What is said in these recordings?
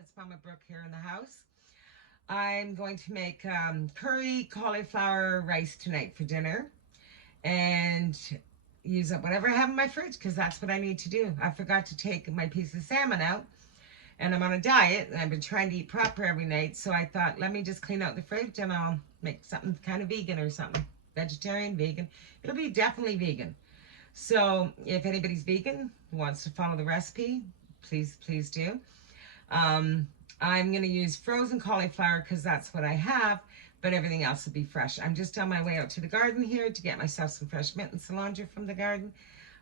It's Mama Brooke here in the house. I'm going to make curry cauliflower rice tonight for dinner and use up whatever I have in my fridge because that's what I need to do. I forgot to take my piece of salmon out and I'm on a diet and I've been trying to eat proper every night. So I thought, let me just clean out the fridge and I'll make something kind of vegan or something. Vegetarian, vegan. It'll be definitely vegan. So if anybody's vegan who wants to follow the recipe, please do. I'm going to use frozen cauliflower because that's what I have, but everything else will be fresh. I'm just on my way out to the garden here to get myself some fresh mint and cilantro from the garden.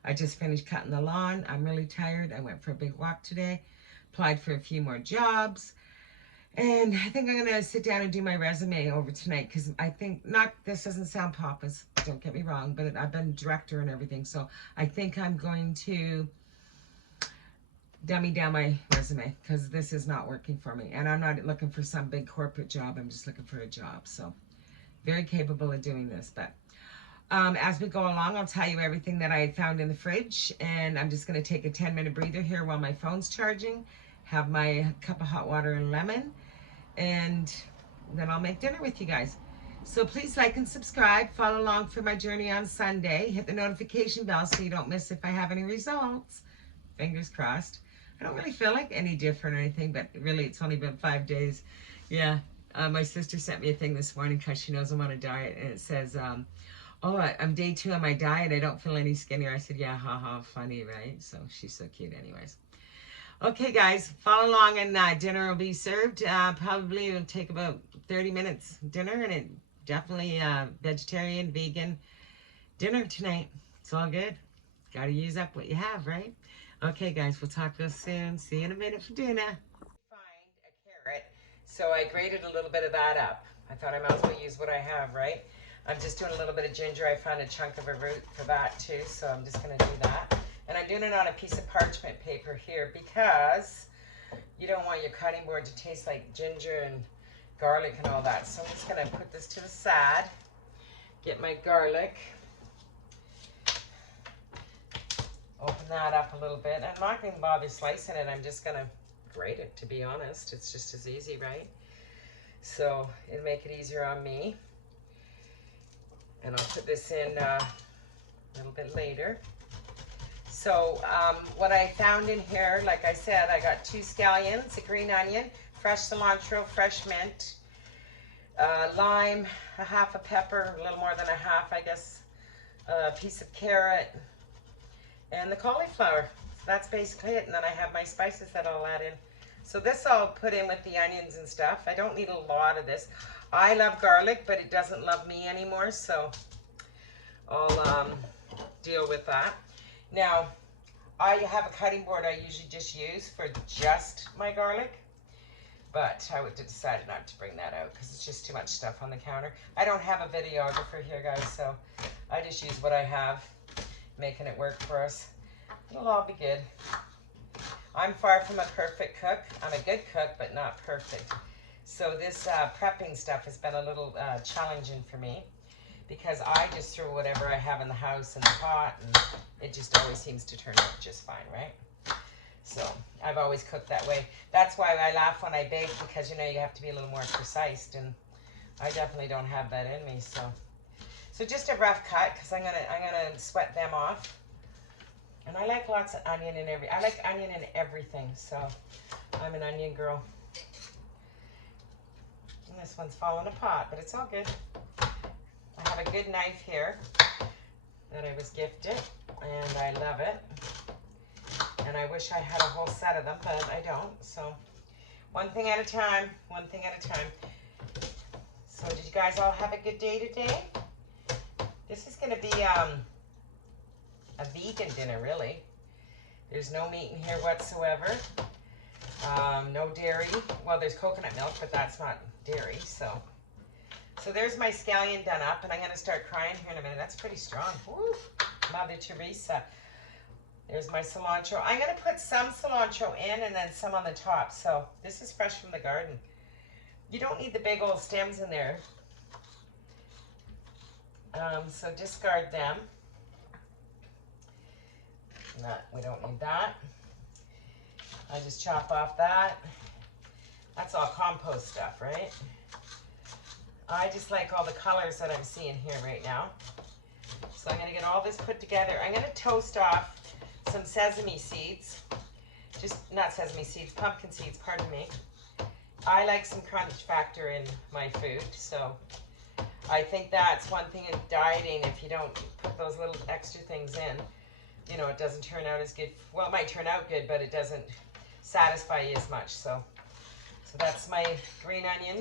I just finished cutting the lawn. I'm really tired. I went for a big walk today, applied for a few more jobs, and I think I'm going to sit down and do my resume over tonight because I think, this doesn't sound pompous, don't get me wrong, but I've been director and everything, so I think I'm going to dummy down my resume because this is not working for me. And I'm not looking for some big corporate job. I'm just looking for a job. So very capable of doing this. But as we go along, I'll tell you everything that I found in the fridge. And I'm just going to take a 10-minute breather here while my phone's charging. Have my cup of hot water and lemon. And then I'll make dinner with you guys. So please like and subscribe. Follow along for my journey on Sunday. Hit the notification bell so you don't miss if I have any results. Fingers crossed. I don't really feel like any different or anything, but really it's only been 5 days. Yeah, my sister sent me a thing this morning because she knows I'm on a diet, and it says, I'm day 2 on my diet. I don't feel any skinnier. I said, yeah, haha, funny, right? So she's so cute anyways. Okay, guys, follow along and dinner will be served. Probably it'll take about 30 minutes dinner, and it definitely vegetarian, vegan dinner tonight. It's all good. Got to use up what you have, right? Okay, guys, we'll talk real soon. See you in a minute for dinner. Find a carrot, so I grated a little bit of that up. I thought I might as well use what I have, right? I'm just doing a little bit of ginger. I found a chunk of a root for that too, so I'm just going to do that. And I'm doing it on a piece of parchment paper here because you don't want your cutting board to taste like ginger and garlic and all that. So I'm just going to put this to the side, get my garlic. Open that up a little bit. I'm not going to bother slicing it. I'm just going to grate it, to be honest. It's just as easy, right? So it'll make it easier on me. And I'll put this in a little bit later. So what I found in here, like I said, I got 2 scallions, a green onion, fresh cilantro, fresh mint, lime, a half a pepper, a little more than a half, I guess, a piece of carrot, and the cauliflower. So that's basically it. And then I have my spices that I'll add in. So this I'll put in with the onions and stuff. I don't need a lot of this. I love garlic, but it doesn't love me anymore, so I'll deal with that. Now, I have a cutting board I usually just use for just my garlic, but I would decide not to bring that out because it's just too much stuff on the counter. I don't have a videographer here, guys, so I just use what I have, making it work for us. It'll all be good. I'm far from a perfect cook. I'm a good cook, but not perfect. So this prepping stuff has been a little challenging for me because I just throw whatever I have in the house in the pot, and it just always seems to turn out just fine, right? So I've always cooked that way. That's why I laugh when I bake, because you know you have to be a little more precise, and I definitely don't have that in me. So just a rough cut, because I'm gonna sweat them off. And I like lots of onion in I like onion in everything, so I'm an onion girl. And this one's falling apart, but it's all good. I have a good knife here that I was gifted, and I love it. And I wish I had a whole set of them, but I don't. So one thing at a time, one thing at a time. So did you guys all have a good day today? This is going to be a vegan dinner, really. There's no meat in here whatsoever. No dairy. Well, there's coconut milk, but that's not dairy. So there's my scallion done up, and I'm going to start crying here in a minute. That's pretty strong. Woo, Mother Teresa. There's my cilantro. I'm going to put some cilantro in and then some on the top. So this is fresh from the garden. You don't need the big old stems in there. So discard them. We don't need that. I just chop off that. That's all compost stuff, right? I just like all the colors that I'm seeing here right now. So I'm going to get all this put together. I'm going to toast off some sesame seeds. Just, not sesame seeds, pumpkin seeds, pardon me. I like some crunch factor in my food, so I think that's one thing in dieting. If you don't put those little extra things in, you know, it doesn't turn out as good. Well, it might turn out good, but it doesn't satisfy you as much. So that's my green onion.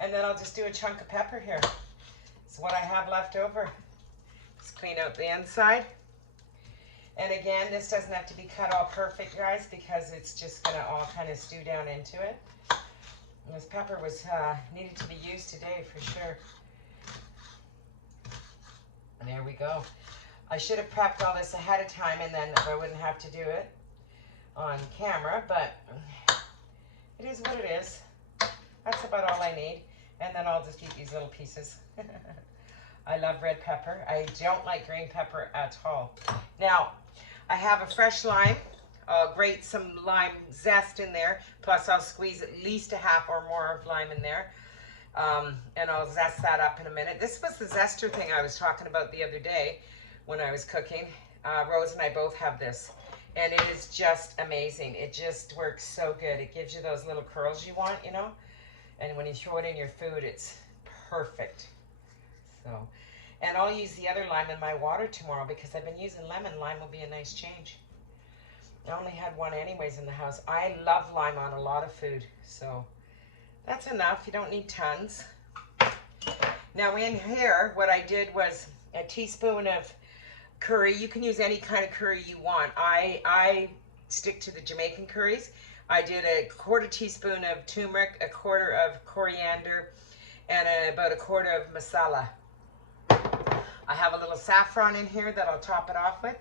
And then I'll just do a chunk of pepper here. It's what I have left over. Just clean out the inside. And again, this doesn't have to be cut all perfect, guys, because it's just gonna all kind of stew down into it. And this pepper was needed to be used today for sure. And there we go. I should have prepped all this ahead of time, and then I wouldn't have to do it on camera, but it is what it is. That's about all I need. And then I'll just eat these little pieces. I love red pepper. I don't like green pepper at all. Now, I have a fresh lime. I'll grate some lime zest in there. Plus, I'll squeeze at least a half or more of lime in there. And I'll zest that up in a minute. This was the zester thing I was talking about the other day when I was cooking. Rose and I both have this. And it is just amazing. It just works so good. It gives you those little curls you want, you know. And when you throw it in your food, it's perfect. So, and I'll use the other lime in my water tomorrow because I've been using lemon. Lime will be a nice change. I only had one anyways in the house. I love lime on a lot of food. So that's enough. You don't need tons. Now in here, what I did was a teaspoon of curry. You can use any kind of curry you want. I stick to the Jamaican curries. I did a quarter teaspoon of turmeric, a quarter of coriander, and about a quarter of masala. I have a little saffron in here that I'll top it off with.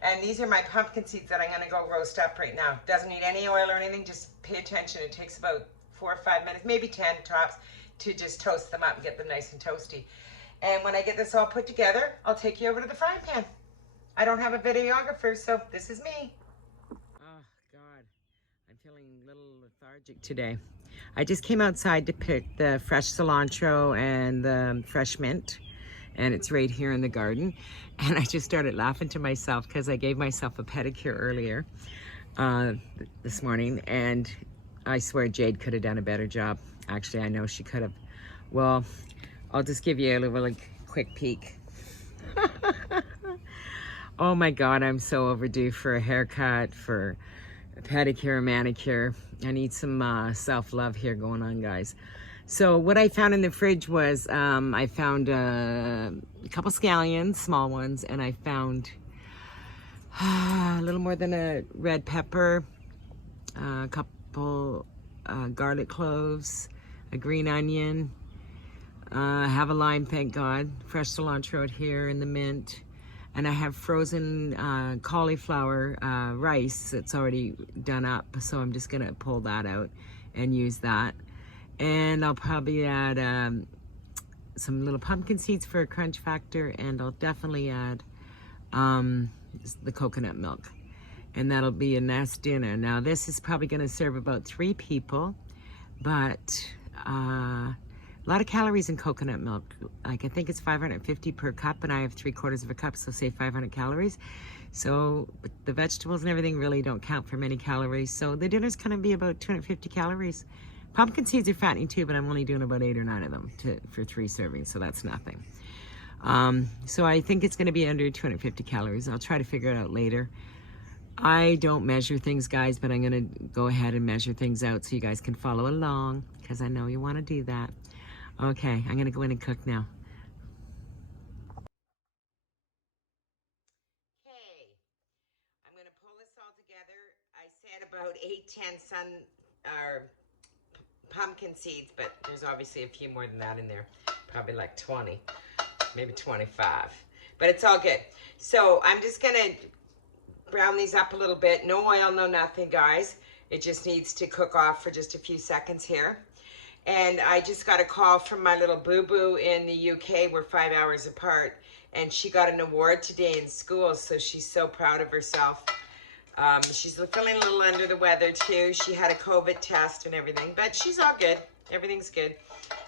And these are my pumpkin seeds that I'm going to go roast up right now. Doesn't need any oil or anything. Just pay attention. It takes about 4 or 5 minutes, maybe 10 tops, to just toast them up and get them nice and toasty. And when I get this all put together, I'll take you over to the frying pan. I don't have a videographer, so this is me. Oh, God. I'm feeling a little lethargic today. I just came outside to pick the fresh cilantro and the fresh mint. And it's right here in the garden. And I just started laughing to myself because I gave myself a pedicure earlier this morning. And I swear Jade could have done a better job. Actually, I know she could have. Well, I'll just give you a little quick peek. Oh my God, I'm so overdue for a haircut, for a pedicure, a manicure. I need some self-love here going on, guys. So what I found in the fridge was I found a couple scallions, small ones, and I found a little more than a red pepper, a couple garlic cloves, a green onion. I have a lime, thank God, fresh cilantro out here in the mint. And I have frozen cauliflower rice that's already done up, so I'm just gonna pull that out and use that. And I'll probably add some little pumpkin seeds for a crunch factor, and I'll definitely add the coconut milk. And that'll be a nice dinner. Now this is probably gonna serve about 3 people, but a lot of calories in coconut milk. Like I think it's 550 per cup, and I have 3/4 of a cup, so say 500 calories. So the vegetables and everything really don't count for many calories. So the dinner's gonna be about 250 calories. Pumpkin seeds are fattening too, but I'm only doing about 8 or 9 of them for 3 servings, so that's nothing. So I think it's gonna be under 250 calories. I'll try to figure it out later. I don't measure things, guys, but I'm gonna go ahead and measure things out so you guys can follow along, because I know you wanna do that. Okay, I'm gonna go in and cook now. Okay, I'm gonna pull this all together. I said about 8-10 pumpkin seeds, but there's obviously a few more than that in there. Probably like 20, maybe 25, but it's all good. So I'm just gonna brown these up a little bit. No oil, no nothing, guys. It just needs to cook off for just a few seconds here. And I just got a call from my little boo-boo in the UK. We're 5 hours apart. And she got an award today in school, so she's so proud of herself. She's feeling a little under the weather too. She had a COVID test and everything, but she's all good. Everything's good.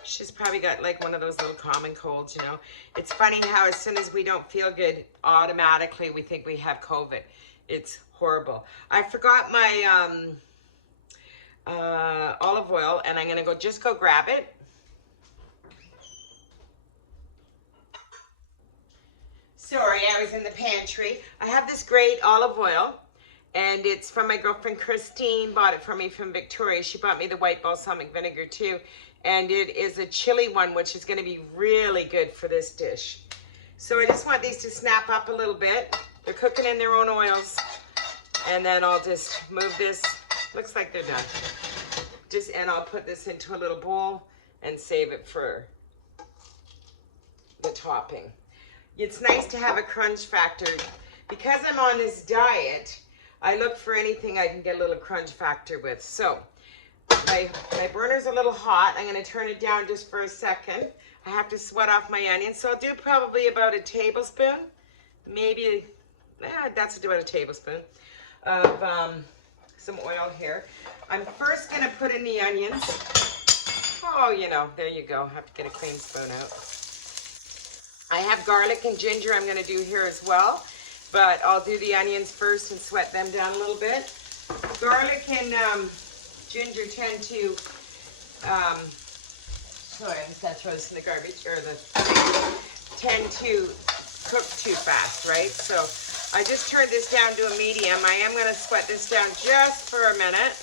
She's probably got like one of those little common colds, you know. It's funny how as soon as we don't feel good, automatically we think we have COVID. It's horrible. I forgot my olive oil, and I'm gonna just go grab it. Sorry, I was in the pantry. I have this great olive oil, and it's from my girlfriend Christine. Bought it for me from Victoria. She bought me the white balsamic vinegar too, and it is a chili one, which is going to be really good for this dish. So I just want these to snap up a little bit. They're cooking in their own oils, and then I'll just move this. Looks like they're done. And I'll put this into a little bowl and save it for the topping. It's nice to have a crunch factor. Because I'm on this diet, I look for anything I can get a little crunch factor with. So my burner's a little hot. I'm going to turn it down just for a second. I have to sweat off my onions. So I'll do probably about a tablespoon. Maybe, that's about a tablespoon of some oil here. I'm first going to put in the onions. Oh, you know, there you go. I have to get a clean spoon out. I have garlic and ginger I'm going to do here as well, but I'll do the onions first and sweat them down a little bit. Garlic and ginger tend to, sorry, I'm just going to throw this in the garbage, or tend to cook too fast, right? So I just turned this down to a medium. I am going to sweat this down just for a minute.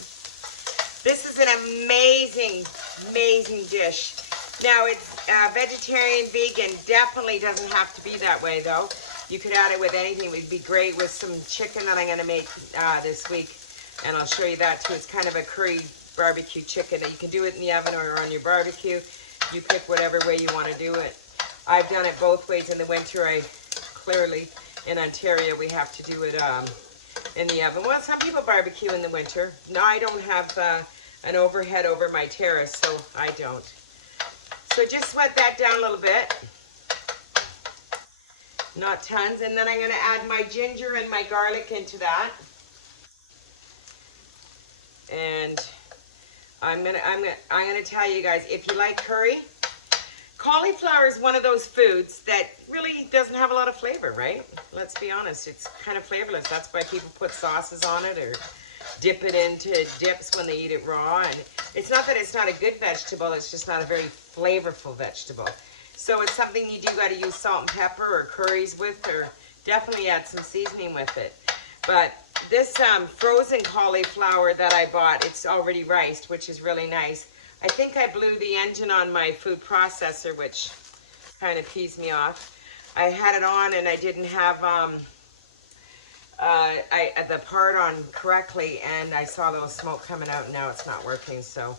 This is an amazing, amazing dish. Now it's vegetarian, vegan, definitely doesn't have to be that way though. You could add it with anything. It would be great with some chicken that I'm going to make this week, and I'll show you that too. It's kind of a curry barbecue chicken that you can do it in the oven or on your barbecue. You pick whatever way you want to do it. I've done it both ways in the winter. Clearly in Ontario we have to do it in the oven. Well, some people barbecue in the winter. No, I don't have an overhead over my terrace, so I don't. So just sweat that down a little bit. Not tons. And then I'm going to add my ginger and my garlic into that. And I'm gonna tell you guys, if you like curry, cauliflower is one of those foods that really doesn't have a lot of flavor, right? Let's be honest, it's kind of flavorless. That's why people put sauces on it or dip it into dips when they eat it raw. And it's not that it's not a good vegetable, it's just not a very flavorful vegetable. So it's something you do got to use salt and pepper or curries with, or definitely add some seasoning with it. But this frozen cauliflower that I bought, it's already riced, which is really nice. I think I blew the engine on my food processor, which kind of pees me off. I had it on and I didn't have the part on correctly, and I saw a little smoke coming out, and now it's not working. So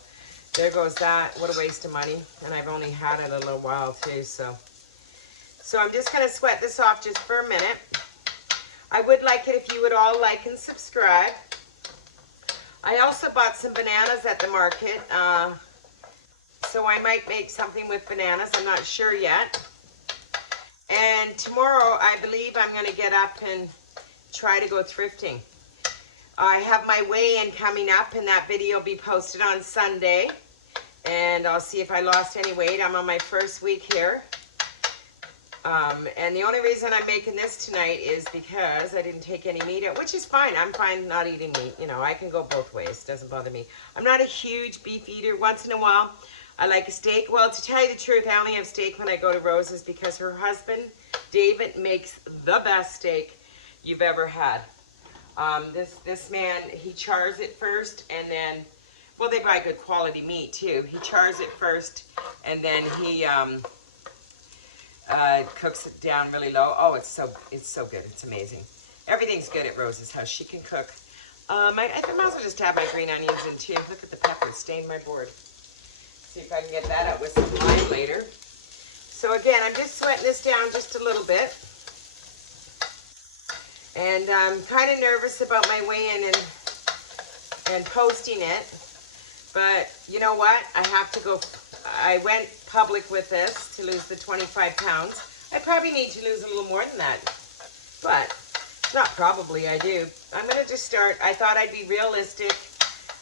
there goes that. What a waste of money. And I've only had it a little while too. So I'm just going to sweat this off just for a minute. I would like it if you would all like and subscribe. I also bought some bananas at the market. So I might make something with bananas. I'm not sure yet. And tomorrow, I believe I'm going to get up and try to go thrifting. I have my weigh-in coming up, and that video will be posted on Sunday. And I'll see if I lost any weight. I'm on my first week here. And the only reason I'm making this tonight is because I didn't take any meat out, which is fine. I'm fine not eating meat. You know, I can go both ways. It doesn't bother me. I'm not a huge beef eater. Once in a while, I like a steak. Well, to tell you the truth, I only have steak when I go to Rose's because her husband, David, makes the best steak you've ever had. This man, he chars it first, and then, well, they buy good quality meat too. He chars it first, and then he cooks it down really low. Oh, it's so good. It's amazing. Everything's good at Rose's house. She can cook. I might as well just add my green onions in too. Look at the peppers stained my board. See if I can get that out with some lime later. So again, I'm just sweating this down just a little bit. And I'm kind of nervous about my weigh-in and posting it. But you know what? I have to go. I went public with this to lose the 25 pounds. I probably need to lose a little more than that. But not probably, I do. I'm going to just start. I thought I'd be realistic.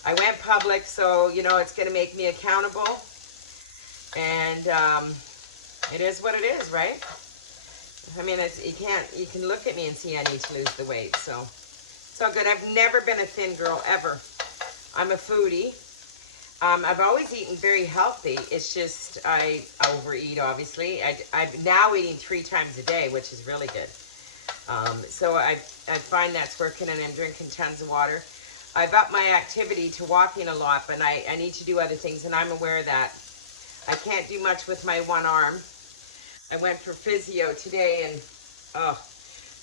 I went public, so, you know, it's going to make me accountable. And it is what it is, right? I mean, you can look at me and see I need to lose the weight, so it's all good. I've never been a thin girl, ever. I'm a foodie. I've always eaten very healthy. It's just I overeat, obviously. I'm now eating 3 times a day, which is really good. So I find that's working, and I'm drinking tons of water. I've upped my activity to walking a lot, but I need to do other things, and I'm aware of that. I can't do much with my one arm. I went for physio today, and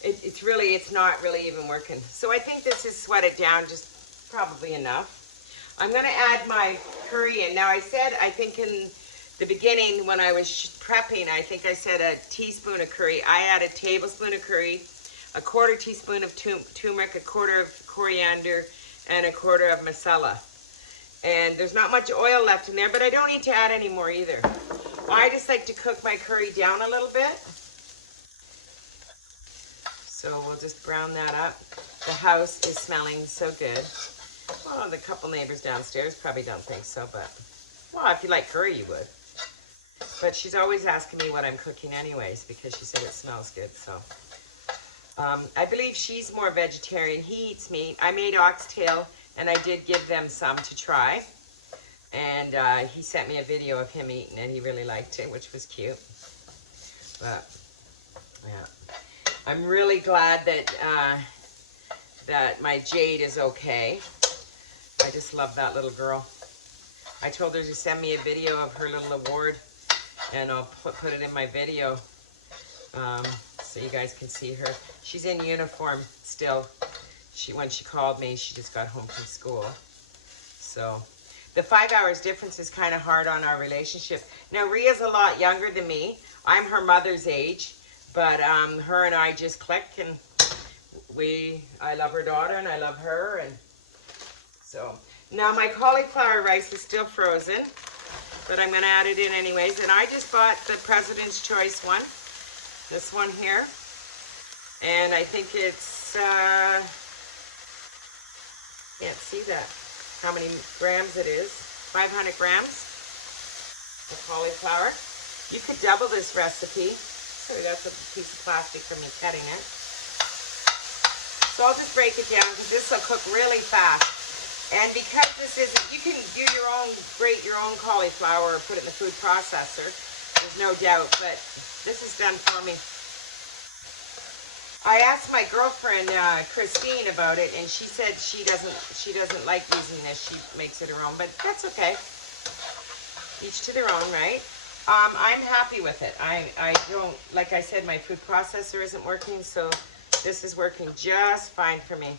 it's not really even working. So I think this is sweated down just probably enough. I'm going to add my curry in. Now I think in the beginning when I was prepping, I think I said a teaspoon of curry. I add a tablespoon of curry, a 1/4 teaspoon of turmeric, a 1/4 of coriander, and a 1/4 of masala. And there's not much oil left in there, but I don't need to add any more either. I just like to cook my curry down a little bit. So we'll just brown that up. The house is smelling so good. Well, the couple neighbors downstairs probably don't think so, but, well, if you like curry, you would. But she's always asking me what I'm cooking anyways, because she said it smells good, so. I believe she's more vegetarian. He eats meat. I made oxtail, and I did give them some to try. And he sent me a video of him eating it. He really liked it, which was cute. But, yeah. I'm really glad that my Jade is okay. I just love that little girl. I told her to send me a video of her little award, and I'll put it in my video so you guys can see her. She's in uniform still. When she called me, she just got home from school. So the 5 hours difference is kind of hard on our relationship. Now, Ria's a lot younger than me. I'm her mother's age, but her and I just click, and I love her daughter, and I love her, and so. Now my cauliflower rice is still frozen, but I'm going to add it in anyways. And I just bought the President's Choice one, this one here, and I think it's, can't see that, how many grams it is, 500 grams of cauliflower. You could double this recipe. Sorry, that's a piece of plastic from me cutting it. So I'll just break it down because this will cook really fast. And because this isn't, you can do grate your own cauliflower or put it in the food processor. There's no doubt, but this is done for me. I asked my girlfriend Christine about it, and she said she doesn't like using this. She makes it her own, but that's okay. Each to their own, right? I'm happy with it. I don't, like I said, my food processor isn't working, so this is working just fine for me.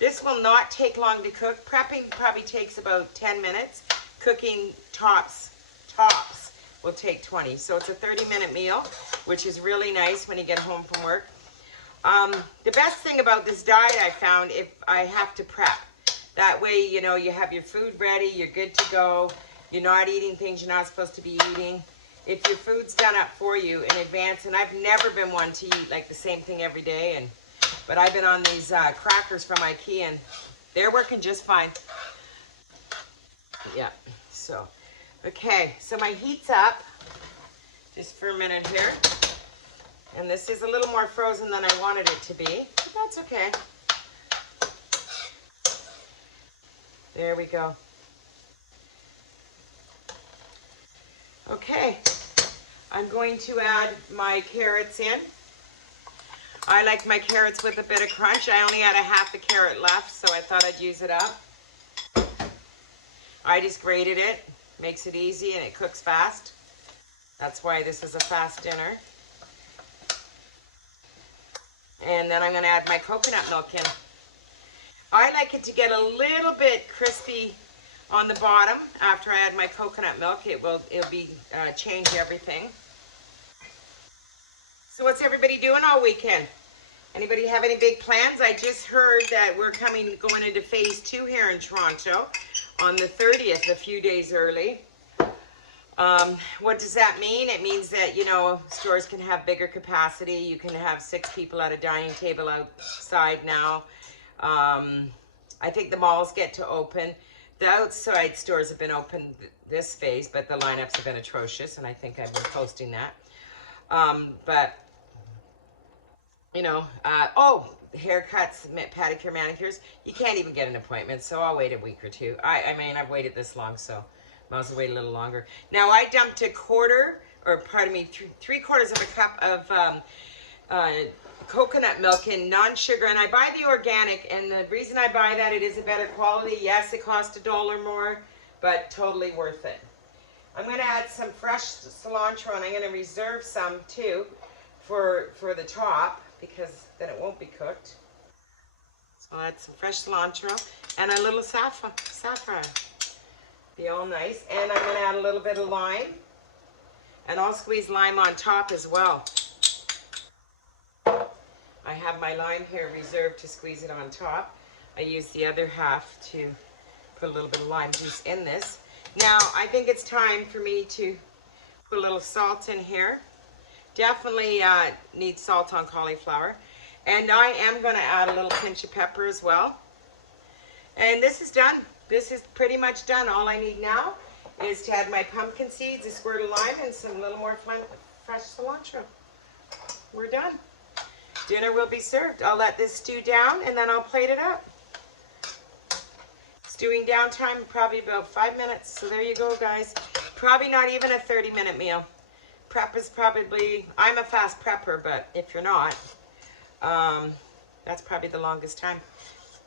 This will not take long to cook. Prepping probably takes about 10 minutes. Cooking tops will take 20. So it's a 30-minute meal, which is really nice when you get home from work. The best thing about this diet I found, if I have to prep. That way, you know, you have your food ready, you're good to go. You're not eating things you're not supposed to be eating. If your food's done up for you in advance, and I've never been one to eat like the same thing every day, but I've been on these crackers from IKEA, and they're working just fine. Yeah, so, okay, so my heat's up just for a minute here. And this is a little more frozen than I wanted it to be, but that's okay. There we go. Okay, I'm going to add my carrots in. I like my carrots with a bit of crunch. I only had a half a carrot left, so I thought I'd use it up. I just grated it. Makes it easy and it cooks fast. That's why this is a fast dinner. And then I'm going to add my coconut milk in. I like it to get a little bit crispy on the bottom after I add my coconut milk. It'll change everything. So what's everybody doing all weekend? Anybody have any big plans? I just heard that we're going into phase 2 here in Toronto on the 30th, a few days early. What does that mean? It means that, you know, stores can have bigger capacity. You can have 6 people at a dining table outside now. I think the malls get to open. The outside stores have been open this phase, but the lineups have been atrocious, and I think I've been posting that. But, you know, haircuts, pedicure, manicures, you can't even get an appointment, so I'll wait a week or two. I mean, I've waited this long, so might as well wait a little longer. Now, I dumped three-quarters of a cup of coconut milk in non-sugar, and I buy the organic, and the reason I buy that, it is a better quality. Yes, it costs $1 more, but totally worth it. I'm going to add some fresh cilantro, and I'm going to reserve some too for the top, because then it won't be cooked. So I'll add some fresh cilantro and a little saffron. Be all nice. And I'm going to add a little bit of lime, and I'll squeeze lime on top as well. I have my lime here reserved to squeeze it on top. I use the other half to put a little bit of lime juice in this. Now, I think it's time for me to put a little salt in here. Definitely need salt on cauliflower. And I am going to add a little pinch of pepper as well. And this is done. This is pretty much done. All I need now is to add my pumpkin seeds, a squirt of lime, and some little more fresh cilantro. We're done. Dinner will be served. I'll let this stew down, and then I'll plate it up. Stewing down time, probably about 5 minutes. So there you go, guys. Probably not even a 30-minute meal. Prep is probably, I'm a fast prepper, but if you're not, that's probably the longest time,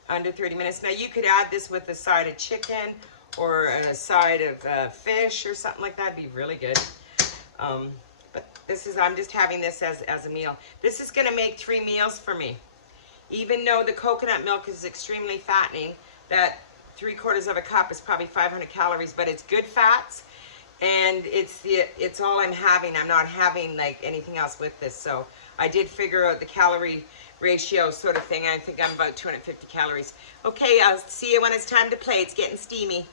under 30 minutes. Now, you could add this with a side of chicken or a side of fish or something like that. It'd be really good. But this is, I'm just having this as a meal. This is going to make 3 meals for me. Even though the coconut milk is extremely fattening, that 3/4 of a cup is probably 500 calories, but it's good fats, and it's all I'm having. I'm not having like anything else with this. So I did figure out the calorie ratio sort of thing. I think I'm about 250 calories. Okay, I'll see you when it's time to play. It's getting steamy.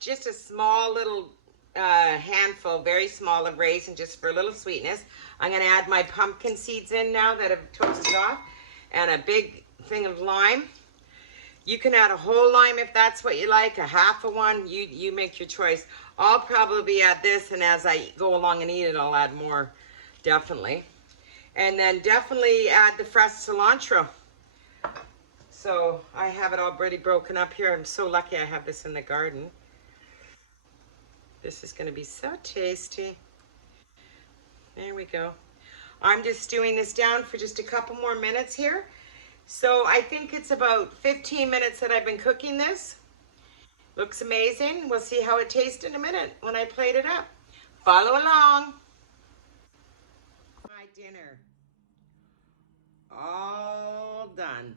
Just a small little handful, very small, of raisins, just for a little sweetness. I'm going to add my pumpkin seeds in now that have toasted off, and a big thing of lime. You can add a whole lime if that's what you like, a half of one. You make your choice. I'll probably add this, and as I go along and eat it, I'll add more, definitely. And then definitely add the fresh cilantro. So I have it already broken up here. I'm so lucky I have this in the garden. This is going to be so tasty. There we go. I'm just stewing this down for just a couple more minutes here. So I think it's about 15 minutes that I've been cooking this. Looks amazing. We'll see how it tastes in a minute when I plate it up. Follow along. My dinner. All done.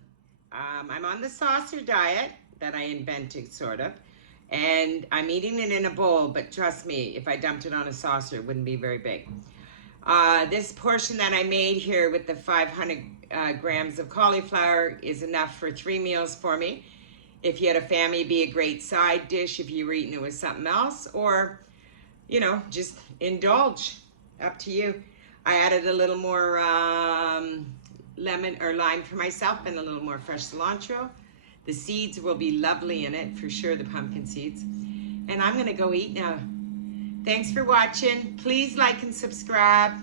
I'm on the saucer diet that I invented, sort of. And I'm eating it in a bowl, but trust me, if I dumped it on a saucer, it wouldn't be very big. This portion that I made here with the 500 grams of cauliflower is enough for 3 meals for me. If you had a family, it'd be a great side dish if you were eating it with something else, or, you know, just indulge. Up to you. I added a little more lemon or lime for myself and a little more fresh cilantro. The seeds will be lovely in it, for sure, the pumpkin seeds. And I'm going to go eat now. Thanks for watching. Please like and subscribe.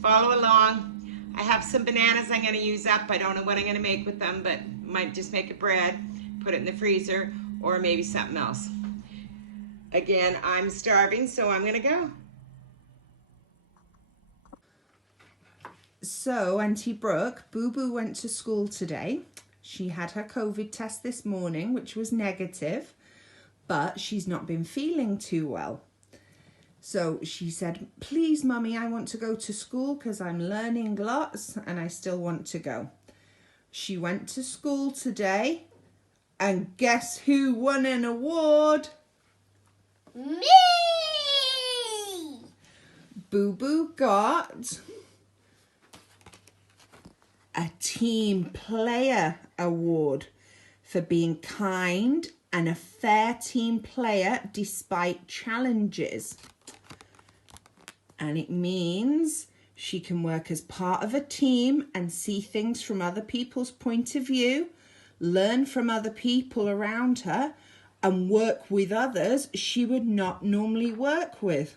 Follow along. I have some bananas I'm going to use up. I don't know what I'm going to make with them, but might just make a bread, put it in the freezer, or maybe something else. Again, I'm starving, so I'm going to go. So, Auntie Brooke, Boo Boo went to school today. She had her COVID test this morning, which was negative, but she's not been feeling too well. So she said, please, Mummy, I want to go to school because I'm learning lots and I still want to go. She went to school today, and guess who won an award? Me! Boo Boo got a team player award for being kind and a fair team player despite challenges. And it means she can work as part of a team and see things from other people's point of view, learn from other people around her, and work with others she would not normally work with.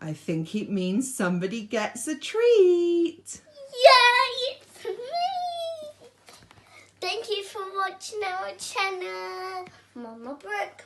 I think it means somebody gets a treat. Yay, it's me! Thank you for watching our channel. Mama Brooke.